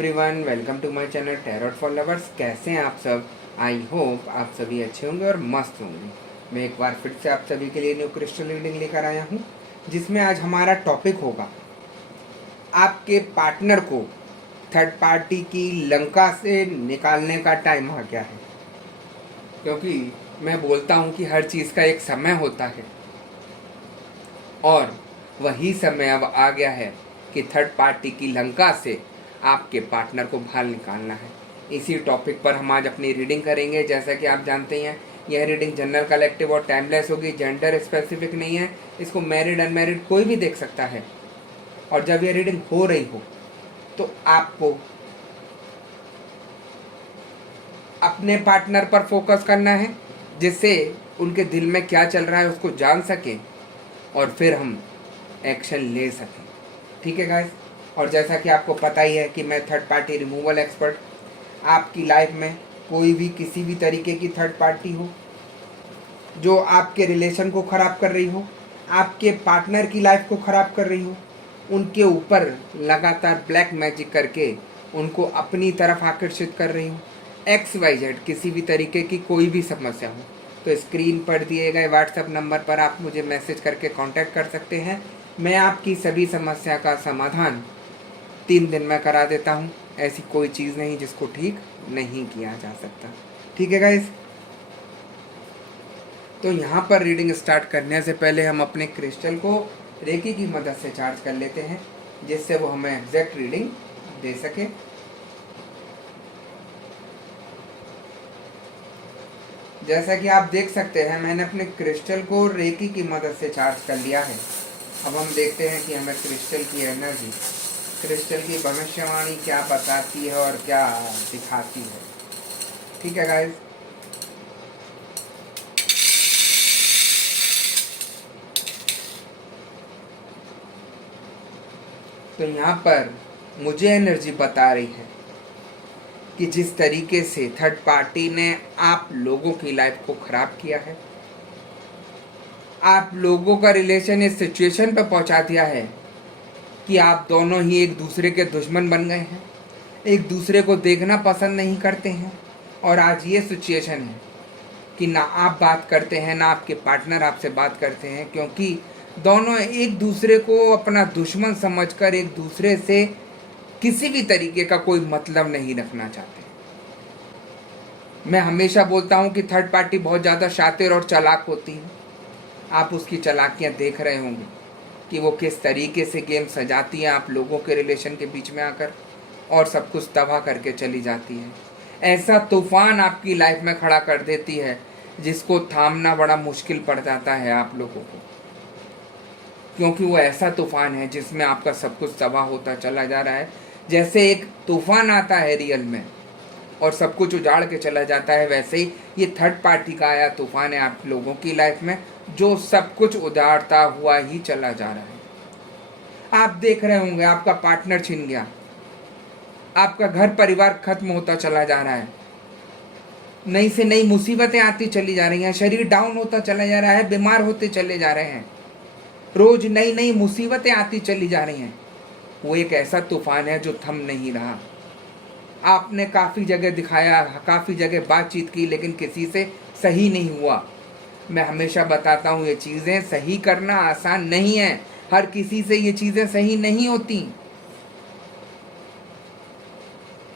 Everyone, welcome to my channel tarot for lovers. कैसे हैं आप सब? आई होप आप सभी अच्छे होंगे और मस्त होंगे। मैं एक बार फिर से आप सभी के लिए न्यू क्रिस्टल रीडिंग लेकर आया हूँ, जिसमें आज हमारा टॉपिक होगा आपके पार्टनर को थर्ड पार्टी की लंका से निकालने का टाइम आ गया है। क्योंकि मैं बोलता हूँ कि हर चीज़ का एक समय होता है और वही समय अब आ गया है कि थर्ड पार्टी की लंका से आपके पार्टनर को बाहर निकालना है। इसी टॉपिक पर हम आज अपनी रीडिंग करेंगे। जैसा कि आप जानते हैं, यह रीडिंग जनरल कलेक्टिव और टाइमलेस होगी, जेंडर स्पेसिफिक नहीं है। इसको मैरिड अनमैरिड कोई भी देख सकता है। और जब यह रीडिंग हो रही हो तो आपको अपने पार्टनर पर फोकस करना है, जिससे उनके दिल में क्या चल रहा है उसको जान सकें और फिर हम एक्शन ले सकें। ठीक है गाइस? और जैसा कि आपको पता ही है कि मैं थर्ड पार्टी रिमूवल एक्सपर्ट। आपकी लाइफ में कोई भी किसी भी तरीके की थर्ड पार्टी हो जो आपके रिलेशन को ख़राब कर रही हो, आपके पार्टनर की लाइफ को ख़राब कर रही हो, उनके ऊपर लगातार ब्लैक मैजिक करके उनको अपनी तरफ आकर्षित कर रही हो, XYZ किसी भी तरीके की कोई भी समस्या हो, तो स्क्रीन पर दिए गए व्हाट्सएप नंबर पर आप मुझे मैसेज करके कांटेक्ट कर सकते हैं। मैं आपकी सभी समस्या का समाधान 3 दिन में करा देता हूँ। ऐसी कोई चीज़ नहीं जिसको ठीक नहीं किया जा सकता। ठीक है गाइस? तो यहाँ पर रीडिंग स्टार्ट करने से पहले हम अपने क्रिस्टल को रेकी की मदद से चार्ज कर लेते हैं, जिससे वो हमें एग्जैक्ट रीडिंग दे सके। जैसा कि आप देख सकते हैं, मैंने अपने क्रिस्टल को रेकी की मदद से चार्ज कर लिया है। अब हम देखते हैं कि हमें क्रिस्टल की एनर्जी, क्रिस्टल की भविष्यवाणी क्या बताती है और क्या दिखाती है। ठीक है गाइस? तो यहाँ पर मुझे एनर्जी बता रही है कि जिस तरीके से थर्ड पार्टी ने आप लोगों की लाइफ को ख़राब किया है, आप लोगों का रिलेशन इस सिचुएशन पर पहुंचा दिया है कि आप दोनों ही एक दूसरे के दुश्मन बन गए हैं, एक दूसरे को देखना पसंद नहीं करते हैं। और आज ये सिचुएशन है कि ना आप बात करते हैं, ना आपके पार्टनर आपसे बात करते हैं, क्योंकि दोनों एक दूसरे को अपना दुश्मन समझकर एक दूसरे से किसी भी तरीके का कोई मतलब नहीं रखना चाहते। मैं हमेशा बोलता हूँ कि थर्ड पार्टी बहुत ज़्यादा शातिर और चालाक होती है। आप उसकी चालाकियाँ देख रहे होंगे कि वो किस तरीके से गेम सजाती है आप लोगों के रिलेशन के बीच में आकर और सब कुछ तबाह करके चली जाती है। ऐसा तूफान आपकी लाइफ में खड़ा कर देती है जिसको थामना बड़ा मुश्किल पड़ जाता है आप लोगों को, क्योंकि वो ऐसा तूफान है जिसमें आपका सब कुछ तबाह होता चला जा रहा है। जैसे एक तूफान आता है रियल में और सब कुछ उजाड़ के चला जाता है, वैसे ही ये थर्ड पार्टी का आया तूफान है आप लोगों की लाइफ में, जो सब कुछ उजाड़ता हुआ ही चला जा रहा है। आप देख रहे होंगे आपका पार्टनर छिन गया, आपका घर परिवार खत्म होता चला जा रहा है, नई से नई मुसीबतें आती चली जा रही हैं, शरीर डाउन होता चला जा रहा है, बीमार होते चले जा रहे हैं, रोज नई नई मुसीबतें आती चली जा रही हैं। वो एक ऐसा तूफान है जो थम नहीं रहा। आपने काफ़ी जगह दिखाया, काफ़ी जगह बातचीत की, लेकिन किसी से सही नहीं हुआ। मैं हमेशा बताता हूँ ये चीज़ें सही करना आसान नहीं है, हर किसी से ये चीज़ें सही नहीं होती।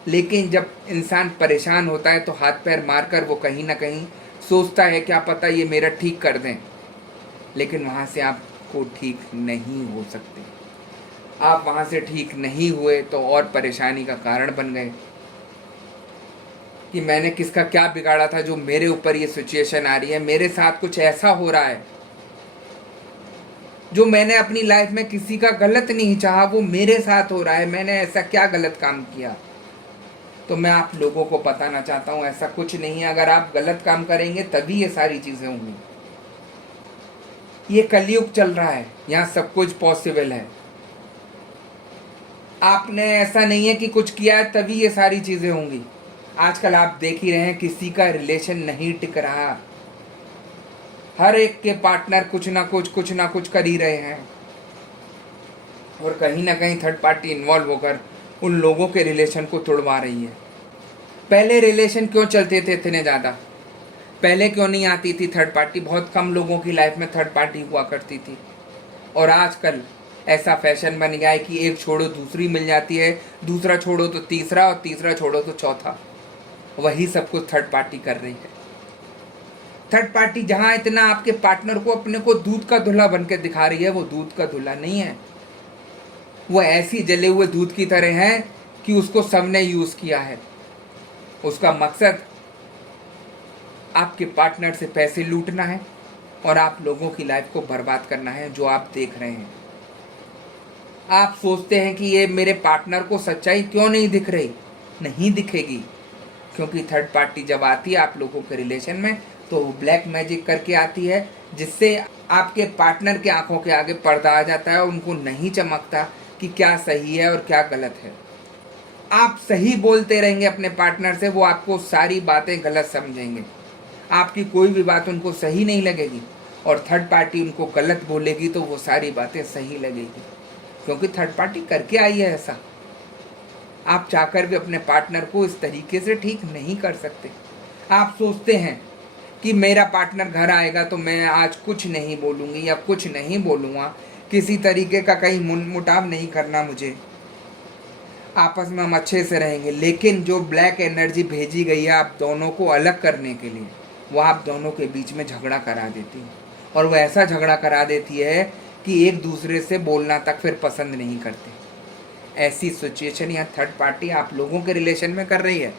लेकिन जब इंसान परेशान होता है तो हाथ पैर मारकर वो कहीं ना कहीं सोचता है क्या पता ये मेरा ठीक कर दें, लेकिन वहाँ से आपको ठीक नहीं हो सकते। आप वहाँ से ठीक नहीं हुए तो और परेशानी का कारण बन गए कि मैंने किसका क्या बिगाड़ा था जो मेरे ऊपर ये सिचुएशन आ रही है, मेरे साथ कुछ ऐसा हो रहा है जो मैंने अपनी लाइफ में किसी का गलत नहीं चाहा, वो मेरे साथ हो रहा है, मैंने ऐसा क्या गलत काम किया। तो मैं आप लोगों को बताना चाहता हूँ ऐसा कुछ नहीं है। अगर आप गलत काम करेंगे तभी ये सारी चीज़ें होंगी। ये कलयुग चल रहा है, यहाँ सब कुछ पॉसिबल है। आपने ऐसा नहीं है कि कुछ किया है तभी ये सारी चीज़ें होंगी। आजकल आप देख ही रहे हैं किसी का रिलेशन नहीं टिक रहा, हर एक के पार्टनर कुछ ना कुछ कर ही रहे हैं और कहीं ना कहीं थर्ड पार्टी इन्वॉल्व होकर उन लोगों के रिलेशन को तोड़वा रही है। पहले रिलेशन क्यों चलते थे इतने ज़्यादा? पहले क्यों नहीं आती थी थर्ड पार्टी? बहुत कम लोगों की लाइफ में थर्ड पार्टी हुआ करती थी। और आजकल ऐसा फैशन बन गया है कि एक छोड़ो दूसरी मिल जाती है, दूसरा छोड़ो तो तीसरा, और तीसरा छोड़ो तो चौथा। वही सब कुछ थर्ड पार्टी कर रही है। थर्ड पार्टी जहाँ इतना आपके पार्टनर को अपने को दूध का धुला बन के दिखा रही है, वो दूध का धुला नहीं है। वो ऐसी जले हुए दूध की तरह है कि उसको सबने यूज़ किया है। उसका मकसद आपके पार्टनर से पैसे लूटना है और आप लोगों की लाइफ को बर्बाद करना है, जो आप देख रहे हैं। आप सोचते हैं कि ये मेरे पार्टनर को सच्चाई क्यों नहीं दिख रही? नहीं दिखेगी, क्योंकि थर्ड पार्टी जब आती है आप लोगों के रिलेशन में तो वो ब्लैक मैजिक करके आती है, जिससे आपके पार्टनर के आंखों के आगे पर्दा आ जाता है। उनको नहीं चमकता कि क्या सही है और क्या गलत है। आप सही बोलते रहेंगे अपने पार्टनर से, वो आपको सारी बातें गलत समझेंगे। आपकी कोई भी बात उनको सही नहीं लगेगी, और थर्ड पार्टी उनको गलत बोलेगी तो वो सारी बातें सही लगेगी, क्योंकि थर्ड पार्टी करके आई है ऐसा। आप चाहकर भी अपने पार्टनर को इस तरीके से ठीक नहीं कर सकते। आप सोचते हैं कि मेरा पार्टनर घर आएगा तो मैं आज कुछ नहीं बोलूँगी या कुछ नहीं बोलूँगा, किसी तरीके का कहीं मुटाव नहीं करना मुझे, आपस में हम अच्छे से रहेंगे। लेकिन जो ब्लैक एनर्जी भेजी गई है आप दोनों को अलग करने के लिए, वो आप दोनों के बीच में झगड़ा करा देती है। और वो ऐसा झगड़ा करा देती है कि एक दूसरे से बोलना तक फिर पसंद नहीं करते। ऐसी सिचुएशन या थर्ड पार्टी आप लोगों के रिलेशन में कर रही है।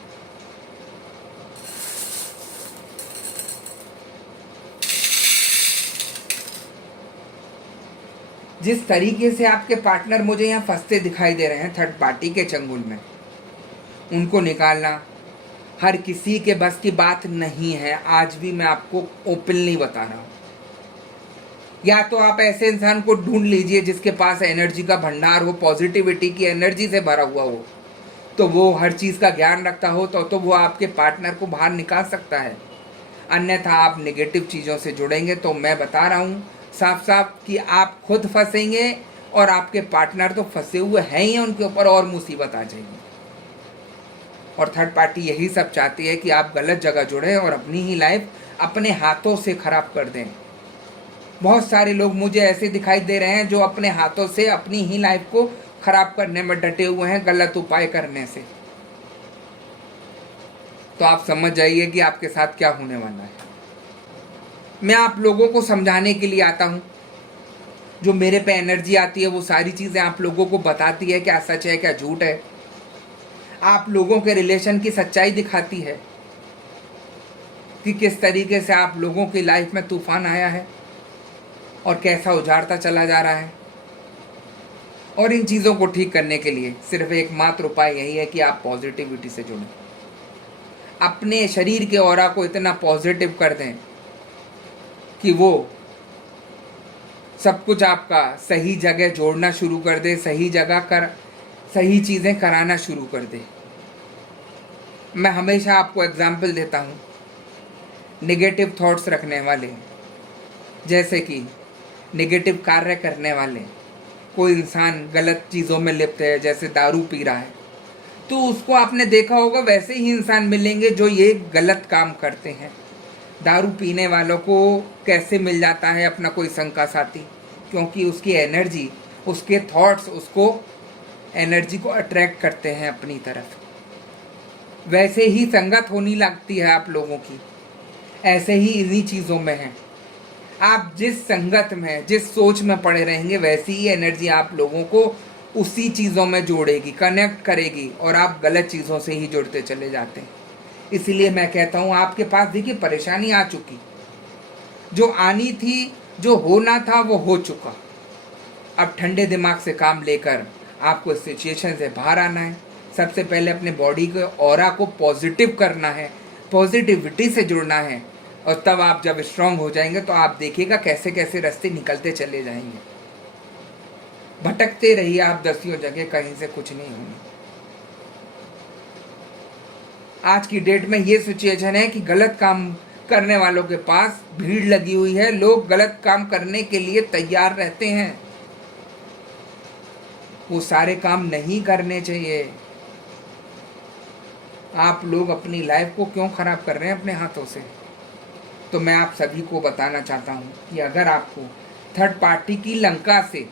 जिस तरीके से आपके पार्टनर मुझे यहाँ फंसते दिखाई दे रहे हैं थर्ड पार्टी के चंगुल में, उनको निकालना हर किसी के बस की बात नहीं है। आज भी मैं आपको ओपनली बता रहा हूँ। या तो आप ऐसे इंसान को ढूंढ लीजिए जिसके पास एनर्जी का भंडार हो, पॉजिटिविटी की एनर्जी से भरा हुआ हो, तो वो हर चीज़ का ज्ञान रखता हो, तो वो आपके पार्टनर को बाहर निकाल सकता है। अन्यथा आप नेगेटिव चीज़ों से जुड़ेंगे तो मैं बता रहा हूँ साफ साफ कि आप खुद फंसेंगे, और आपके पार्टनर तो फंसे हुए हैं ही, उनके ऊपर और मुसीबत आ जाएगी। और थर्ड पार्टी यही सब चाहती है कि आप गलत जगह जुड़ें और अपनी ही लाइफ अपने हाथों से ख़राब कर दें। बहुत सारे लोग मुझे ऐसे दिखाई दे रहे हैं जो अपने हाथों से अपनी ही लाइफ को ख़राब करने में डटे हुए हैं, गलत उपाय करने से। तो आप समझ जाइए कि आपके साथ क्या होने वाला है। मैं आप लोगों को समझाने के लिए आता हूँ। जो मेरे पे एनर्जी आती है वो सारी चीज़ें आप लोगों को बताती है क्या सच है क्या झूठ है, आप लोगों के रिलेशन की सच्चाई दिखाती है कि किस तरीके से आप लोगों की लाइफ में तूफान आया है और कैसा उजाड़ता चला जा रहा है। और इन चीज़ों को ठीक करने के लिए सिर्फ एकमात्र उपाय यही है कि आप पॉजिटिविटी से जुड़ें, अपने शरीर के ऑरा को इतना पॉजिटिव कर दें कि वो सब कुछ आपका सही जगह जोड़ना शुरू कर दे, सही जगह कर सही चीज़ें कराना शुरू कर दे। मैं हमेशा आपको एग्जाम्पल देता हूँ नेगेटिव थॉट्स रखने वाले, जैसे कि नेगेटिव कार्य करने वाले। कोई इंसान गलत चीज़ों में लिप्त है, जैसे दारू पी रहा है, तो उसको आपने देखा होगा वैसे ही इंसान मिलेंगे जो ये गलत काम करते हैं। दारू पीने वालों को कैसे मिल जाता है अपना कोई संग का साथी? क्योंकि उसकी एनर्जी, उसके थॉट्स उसको एनर्जी को अट्रैक्ट करते हैं अपनी तरफ। वैसे ही संगत होनी लगती है आप लोगों की, ऐसे ही इन्हीं चीज़ों में है। आप जिस संगत में, जिस सोच में पड़े रहेंगे, वैसी ही एनर्जी आप लोगों को उसी चीज़ों में जोड़ेगी, कनेक्ट करेगी, और आप गलत चीज़ों से ही जुड़ते चले जाते हैं। इसलिए मैं कहता हूँ आपके पास देखिए परेशानी आ चुकी, जो आनी थी, जो होना था वो हो चुका। अब ठंडे दिमाग से काम लेकर आपको इस सिचुएशन से बाहर आना है। सबसे पहले अपने बॉडी के ऑरा को पॉजिटिव करना है, पॉजिटिविटी से जुड़ना है, और तब आप जब स्ट्रांग हो जाएंगे तो आप देखिएगा कैसे कैसे रास्ते निकलते चले जाएंगे। भटकते रहिए आप दसियों जगह, कहीं से कुछ नहीं होना। आज की डेट में ये सिचुएशन है कि गलत काम करने वालों के पास भीड़ लगी हुई है। लोग गलत काम करने के लिए तैयार रहते हैं। वो सारे काम नहीं करने चाहिए। आप लोग अपनी लाइफ को क्यों खराब कर रहे हैं अपने हाथों से? तो मैं आप सभी को बताना चाहता हूँ कि अगर आपको थर्ड पार्टी की लंका से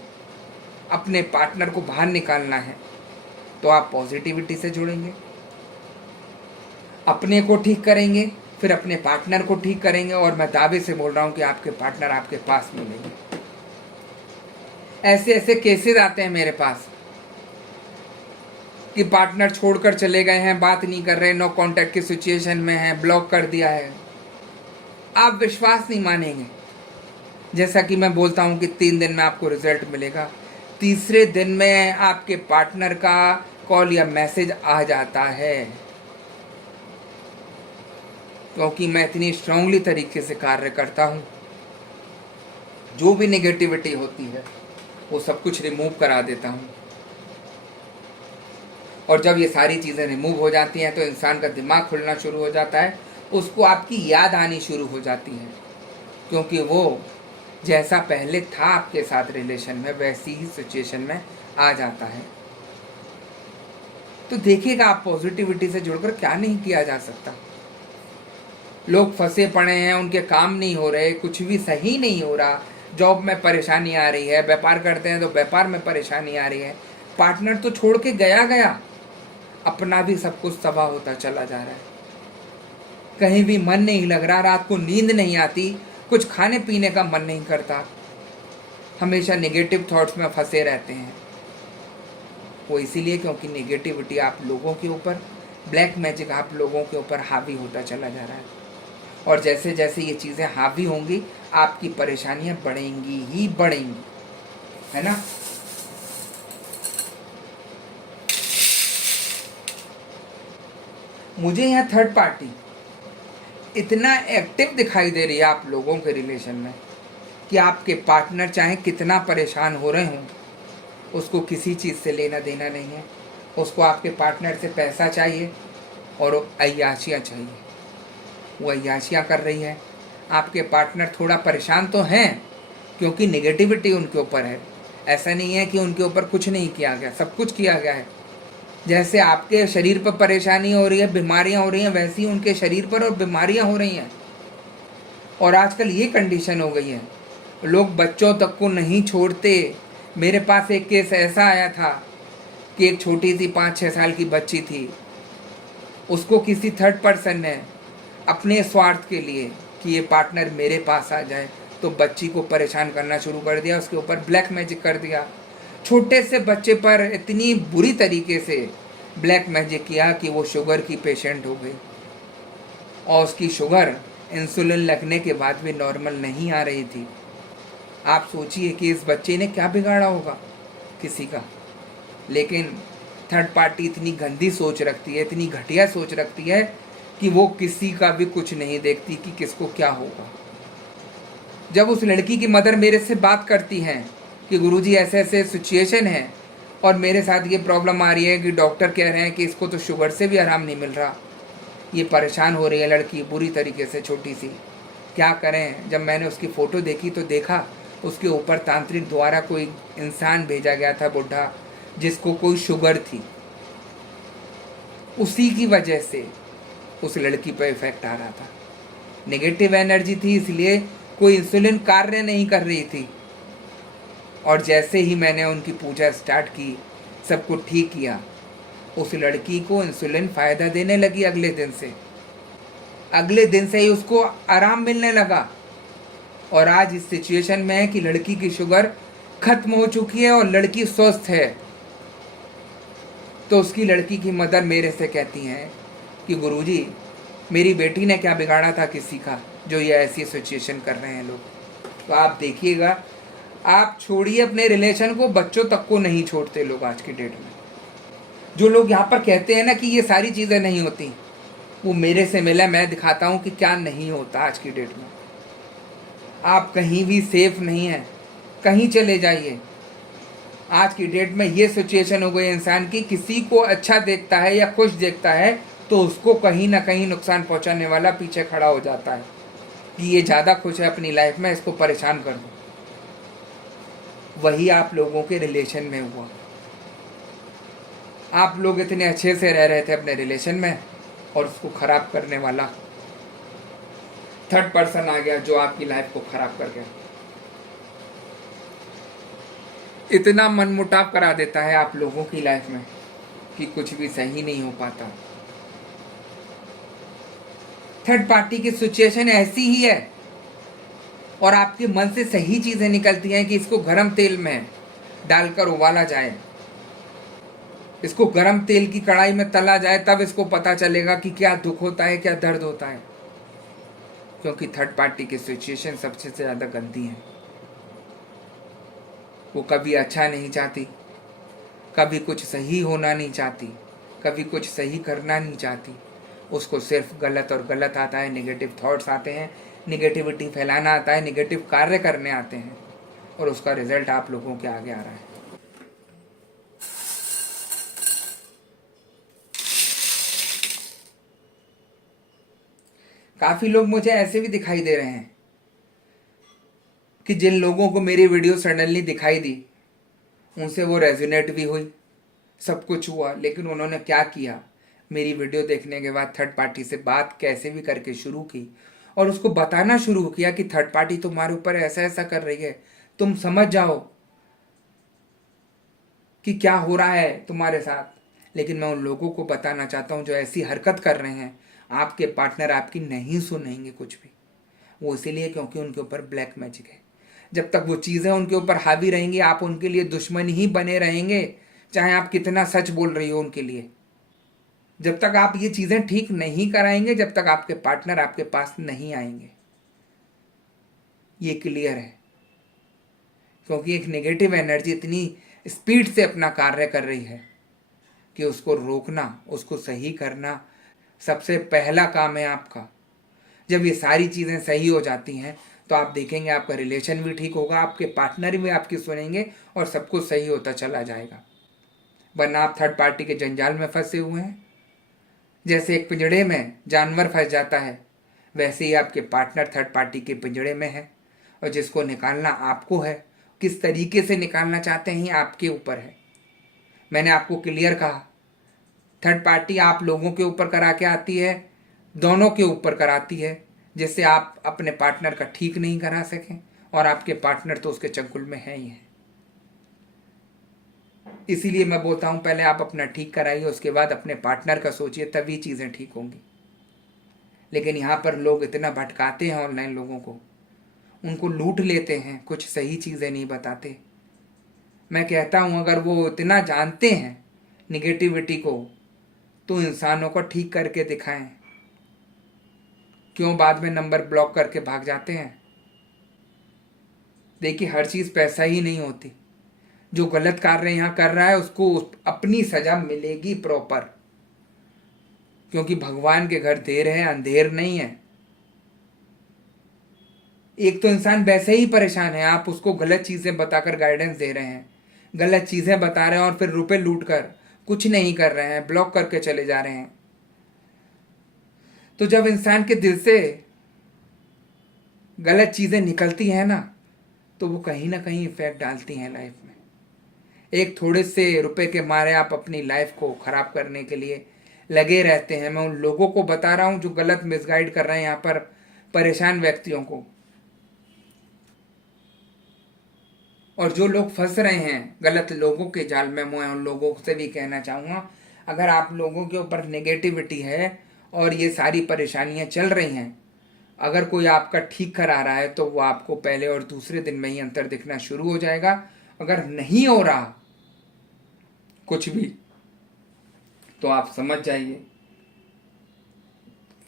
अपने पार्टनर को बाहर निकालना है तो आप पॉजिटिविटी से जुड़ेंगे, अपने को ठीक करेंगे, फिर अपने पार्टनर को ठीक करेंगे, और मैं दावे से बोल रहा हूँ कि आपके पार्टनर आपके पास मिलेंगे। ऐसे ऐसे केसेस आते हैं मेरे पास कि पार्टनर छोड़कर चले गए हैं, बात नहीं कर रहे, नो कांटेक्ट की सिचुएशन में है, ब्लॉक कर दिया है। आप विश्वास नहीं मानेंगे। जैसा कि मैं बोलता हूं कि 3 दिन में आपको रिजल्ट मिलेगा, तीसरे दिन में आपके पार्टनर का कॉल या मैसेज आ जाता है, क्योंकि मैं इतनी स्ट्रांगली तरीके से कार्य करता हूं। जो भी नेगेटिविटी होती है वो सब कुछ रिमूव करा देता हूं, और जब ये सारी चीज़ें रिमूव हो जाती हैं तो इंसान का दिमाग खुलना शुरू हो जाता है, उसको आपकी याद आनी शुरू हो जाती है, क्योंकि वो जैसा पहले था आपके साथ रिलेशन में वैसी ही सिचुएशन में आ जाता है। तो देखिएगा, आप पॉजिटिविटी से जुड़कर क्या नहीं किया जा सकता। लोग फंसे पड़े हैं, उनके काम नहीं हो रहे, कुछ भी सही नहीं हो रहा, जॉब में परेशानी आ रही है, व्यापार करते हैं तो व्यापार में परेशानी आ रही है, पार्टनर तो छोड़ के गया, अपना भी सब कुछ तबाह होता चला जा रहा है, कहीं भी मन नहीं लग रहा, रात को नींद नहीं आती, कुछ खाने पीने का मन नहीं करता, हमेशा नेगेटिव थॉट्स में फंसे रहते हैं। वो इसीलिए क्योंकि नेगेटिविटी आप लोगों के ऊपर, ब्लैक मैजिक आप लोगों के ऊपर हावी होता चला जा रहा है, और जैसे जैसे ये चीज़ें हावी होंगी आपकी परेशानियां बढ़ेंगी ही बढ़ेंगी, है ना। मुझे यहाँ थर्ड पार्टी इतना एक्टिव दिखाई दे रही है आप लोगों के रिलेशन में कि आपके पार्टनर चाहे कितना परेशान हो रहे हों, उसको किसी चीज़ से लेना देना नहीं है, उसको आपके पार्टनर से पैसा चाहिए और अय्याशियाँ चाहिए। वो अय्याशियाँ कर रही है, आपके पार्टनर थोड़ा परेशान तो हैं क्योंकि नेगेटिविटी उनके ऊपर है, ऐसा नहीं है कि उनके ऊपर कुछ नहीं किया गया, सब कुछ किया गया है। जैसे आपके शरीर पर परेशानी हो रही है, बीमारियां हो रही हैं, वैसे ही उनके शरीर पर और बीमारियां हो रही हैं। और आजकल ये कंडीशन हो गई है, लोग बच्चों तक को नहीं छोड़ते। मेरे पास एक केस ऐसा आया था कि एक छोटी सी 5-6 साल की बच्ची थी, उसको किसी थर्ड पर्सन ने अपने स्वार्थ के लिए कि ये पार्टनर मेरे पास आ जाए तो बच्ची को परेशान करना शुरू कर दिया, उसके ऊपर ब्लैक मैजिक कर दिया। छोटे से बच्चे पर इतनी बुरी तरीके से ब्लैक मैजिक किया कि वो शुगर की पेशेंट हो गई, और उसकी शुगर इंसुलिन लगने के बाद भी नॉर्मल नहीं आ रही थी। आप सोचिए कि इस बच्चे ने क्या बिगाड़ा होगा किसी का। लेकिन थर्ड पार्टी इतनी गंदी सोच रखती है, इतनी घटिया सोच रखती है कि वो किसी का भी कुछ नहीं देखती कि किसको क्या होगा। जब उस लड़की की मदर मेरे से बात करती हैं कि गुरुजी ऐसे ऐसे सिचुएशन है और मेरे साथ ये प्रॉब्लम आ रही है कि डॉक्टर कह रहे हैं कि इसको तो शुगर से भी आराम नहीं मिल रहा, ये परेशान हो रही है लड़की बुरी तरीके से, छोटी सी, क्या करें। जब मैंने उसकी फ़ोटो देखी तो देखा उसके ऊपर तांत्रिक द्वारा कोई इंसान भेजा गया था बुढ़ा, जिसको कोई शुगर थी, उसी की वजह से उस लड़की पर इफेक्ट आ रहा था। नेगेटिव एनर्जी थी, इसलिए कोई इंसुलिन कार्य नहीं कर रही थी। और जैसे ही मैंने उनकी पूजा स्टार्ट की, सब कुछ ठीक किया, उस लड़की को इंसुलिन फ़ायदा देने लगी। अगले दिन से ही उसको आराम मिलने लगा, और आज इस सिचुएशन में है कि लड़की की शुगर खत्म हो चुकी है और लड़की स्वस्थ है। तो उसकी लड़की की मदर मेरे से कहती हैं कि गुरुजी, मेरी बेटी ने क्या बिगाड़ा था किसी का, जो ये ऐसी सिचुएशन कर रहे हैं लोग। तो आप देखिएगा, आप छोड़िए अपने रिलेशन को, बच्चों तक को नहीं छोड़ते लोग आज की डेट में। जो लोग यहाँ पर कहते हैं ना कि ये सारी चीज़ें नहीं होती, वो मेरे से मिला, मैं दिखाता हूँ कि क्या नहीं होता आज की डेट में। आप कहीं भी सेफ नहीं हैं, कहीं चले जाइए। आज की डेट में ये सिचुएशन हो गई इंसान की, किसी को अच्छा देखता है या खुश देखता है तो उसको कहीं ना कहीं नुकसान पहुंचाने वाला पीछे खड़ा हो जाता है कि ये ज़्यादा खुश है अपनी लाइफ में, इसको परेशान कर दो। वही आप लोगों के रिलेशन में हुआ। आप लोग इतने अच्छे से रह रहे थे अपने रिलेशन में और उसको खराब करने वाला थर्ड पर्सन आ गया जो आपकी लाइफ को खराब कर गया। इतना मनमुटाव करा देता है आप लोगों की लाइफ में कि कुछ भी सही नहीं हो पाता। थर्ड पार्टी की सिचुएशन ऐसी ही है और आपके मन से सही चीजें निकलती हैं कि इसको गरम तेल में डालकर उबाला जाए, इसको गरम तेल की कढ़ाई में तला जाए, तब इसको पता चलेगा कि क्या दुख होता है, क्या दर्द होता है। क्योंकि थर्ड पार्टी की सिचुएशन सबसे ज्यादा गंदी है। वो कभी अच्छा नहीं चाहती, कभी कुछ सही होना नहीं चाहती, कभी कुछ सही करना नहीं चाहती। उसको सिर्फ गलत और गलत आता है, नेगेटिव थॉट्स आते हैं, निगेटिविटी फैलाना आता है, निगेटिव कार्य करने आते हैं और उसका रिजल्ट आप लोगों के आगे आ रहा है। काफी लोग मुझे ऐसे भी दिखाई दे रहे हैं कि जिन लोगों को मेरी वीडियो सडनली दिखाई दी, उनसे वो रेजोनेट भी हुई, सब कुछ हुआ, लेकिन उन्होंने क्या किया, मेरी वीडियो देखने के बाद थर्ड पार्टी से बात कैसे भी करके शुरू की और उसको बताना शुरू किया कि थर्ड पार्टी तुम्हारे ऊपर ऐसा ऐसा कर रही है, तुम समझ जाओ कि क्या हो रहा है तुम्हारे साथ। लेकिन मैं उन लोगों को बताना चाहता हूं जो ऐसी हरकत कर रहे हैं, आपके पार्टनर आपकी नहीं सुनेंगे कुछ भी। वो इसीलिए क्योंकि उनके ऊपर ब्लैक मैजिक है। जब तक वो चीज़ें उनके ऊपर हावी रहेंगी, आप उनके लिए दुश्मन ही बने रहेंगे, चाहे आप कितना सच बोल रही हो उनके लिए। जब तक आप ये चीज़ें ठीक नहीं कराएंगे, जब तक आपके पार्टनर आपके पास नहीं आएंगे। ये क्लियर है, क्योंकि एक नेगेटिव एनर्जी इतनी स्पीड से अपना कार्य कर रही है कि उसको रोकना, उसको सही करना सबसे पहला काम है आपका। जब ये सारी चीज़ें सही हो जाती हैं तो आप देखेंगे आपका रिलेशन भी ठीक होगा, आपके पार्टनर भी आपकी सुनेंगे और सब कुछ सही होता चला जाएगा। वरना आप थर्ड पार्टी के जंजाल में फंसे हुए हैं। जैसे एक पिंजड़े में जानवर फंस जाता है, वैसे ही आपके पार्टनर थर्ड पार्टी के पिंजड़े में है और जिसको निकालना आपको है। किस तरीके से निकालना चाहते हैं आपके ऊपर है। मैंने आपको क्लियर कहा, थर्ड पार्टी आप लोगों के ऊपर करा के आती है, दोनों के ऊपर कराती है, जिससे आप अपने पार्टनर का ठीक नहीं करा सकें और आपके पार्टनर तो उसके चंगुल में है ही है। इसीलिए मैं बोलता हूं पहले आप अपना ठीक कराइए, उसके बाद अपने पार्टनर का सोचिए, तभी चीज़ें ठीक होंगी। लेकिन यहाँ पर लोग इतना भटकाते हैं ऑनलाइन लोगों को, उनको लूट लेते हैं, कुछ सही चीज़ें नहीं बताते। मैं कहता हूँ अगर वो इतना जानते हैं निगेटिविटी को, तो इंसानों को ठीक करके दिखाएं। क्यों बाद में नंबर ब्लॉक करके भाग जाते हैं? देखिए, हर चीज़ पैसा ही नहीं होती। जो गलत कार्य यहाँ कर रहा है उसको अपनी सजा मिलेगी प्रॉपर, क्योंकि भगवान के घर देर है, अंधेर नहीं है। एक तो इंसान वैसे ही परेशान है, आप उसको गलत चीज़ें बताकर गाइडेंस दे रहे हैं, गलत चीज़ें बता रहे हैं और फिर रुपए लूट कर कुछ नहीं कर रहे हैं, ब्लॉक करके चले जा रहे हैं। तो जब इंसान के दिल से गलत चीज़ें निकलती हैं ना, तो वो कहीं ना कहीं इफेक्ट डालती हैं लाइफ में। एक थोड़े से रुपए के मारे आप अपनी लाइफ को ख़राब करने के लिए लगे रहते हैं। मैं उन लोगों को बता रहा हूँ जो गलत मिसगाइड कर रहे हैं यहाँ पर परेशान व्यक्तियों को, और जो लोग फंस रहे हैं गलत लोगों के जाल में, मैं उन लोगों से भी कहना चाहूँगा, अगर आप लोगों के ऊपर नेगेटिविटी है और ये सारी परेशानियाँ चल रही हैं, अगर कोई आपका ठीक करा रहा है तो वो आपको पहले और दूसरे दिन में ही अंतर दिखना शुरू हो जाएगा। अगर नहीं हो रहा कुछ भी, तो आप समझ जाइए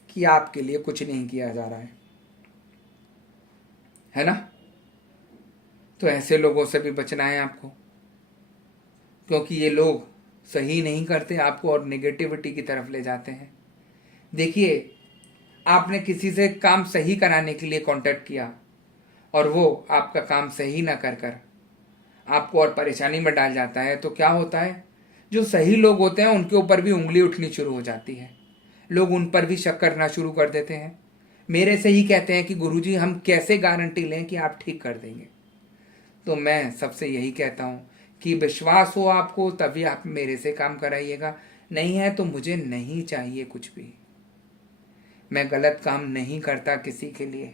कि आपके लिए कुछ नहीं किया जा रहा है ना। तो ऐसे लोगों से भी बचना है आपको, क्योंकि ये लोग सही नहीं करते आपको और नेगेटिविटी की तरफ ले जाते हैं। देखिए, आपने किसी से काम सही कराने के लिए कांटेक्ट किया और वो आपका काम सही ना कर कर आपको और परेशानी में डाल जाता है, तो क्या होता है, जो सही लोग होते हैं उनके ऊपर भी उंगली उठनी शुरू हो जाती है। लोग उन पर भी शक करना शुरू कर देते हैं। मेरे से ही कहते हैं कि गुरुजी हम कैसे गारंटी लें कि आप ठीक कर देंगे। तो मैं सबसे यही कहता हूँ कि विश्वास हो आपको तभी आप मेरे से काम कराइएगा, नहीं है तो मुझे नहीं चाहिए कुछ भी। मैं गलत काम नहीं करता किसी के लिए।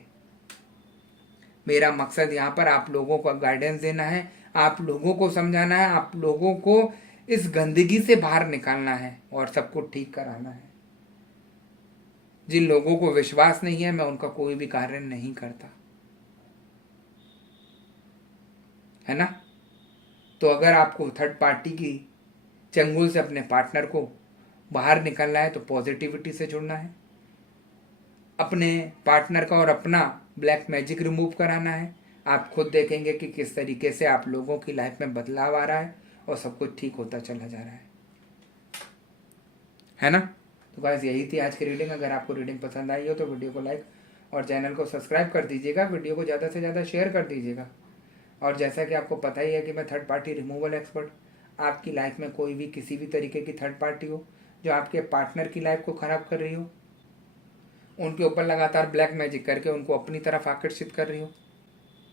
मेरा मकसद यहाँ पर आप लोगों को गाइडेंस देना है, आप लोगों को समझाना है, आप लोगों को इस गंदगी से बाहर निकालना है और सबको ठीक कराना है। जिन लोगों को विश्वास नहीं है मैं उनका कोई भी कार्य नहीं करता, है ना। तो अगर आपको थर्ड पार्टी की चंगुल से अपने पार्टनर को बाहर निकलना है तो पॉजिटिविटी से जुड़ना है, अपने पार्टनर का और अपना ब्लैक मैजिक रिमूव कराना है। आप खुद देखेंगे कि किस तरीके से आप लोगों की लाइफ में बदलाव आ रहा है और सब कुछ ठीक होता चला जा रहा है ना। तो गाइस यही थी आज की रीडिंग। अगर आपको रीडिंग पसंद आई हो तो वीडियो को लाइक और चैनल को सब्सक्राइब कर दीजिएगा, वीडियो को ज़्यादा से ज़्यादा शेयर कर दीजिएगा। और जैसा कि आपको पता ही है कि मैं थर्ड पार्टी रिमूवल एक्सपर्ट, आपकी लाइफ में कोई भी किसी भी तरीके की थर्ड पार्टी हो जो आपके पार्टनर की लाइफ को ख़राब कर रही हो, उनके ऊपर लगातार ब्लैक मैजिक करके उनको अपनी तरफ आकर्षित कर रही हो,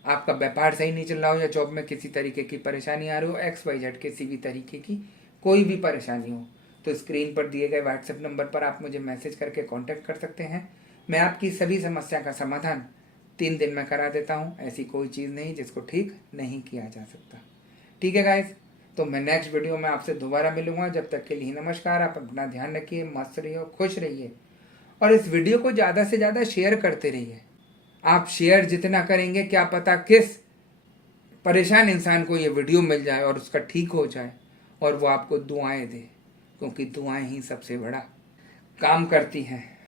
आपका व्यापार सही नहीं चल रहा हो या जॉब में किसी तरीके की परेशानी आ रही हो, XYZ किसी भी तरीके की कोई भी परेशानी हो, तो स्क्रीन पर दिए गए व्हाट्सएप नंबर पर आप मुझे मैसेज करके कांटेक्ट कर सकते हैं। मैं आपकी सभी समस्या का समाधान 3 दिन में करा देता हूँ। ऐसी कोई चीज़ नहीं जिसको ठीक नहीं किया जा सकता। ठीक है गाइस, तो मैं नेक्स्ट वीडियो में आपसे दोबारा मिलूंगा। जब तक के लिए नमस्कार। आप अपना ध्यान रखिए, मस्त रहिए, खुश रहिए और इस वीडियो को ज़्यादा से ज़्यादा शेयर करते रहिए। आप शेयर जितना करेंगे क्या पता किस परेशान इंसान को ये वीडियो मिल जाए और उसका ठीक हो जाए और वो आपको दुआएं दे, क्योंकि दुआएं ही सबसे बड़ा काम करती हैं।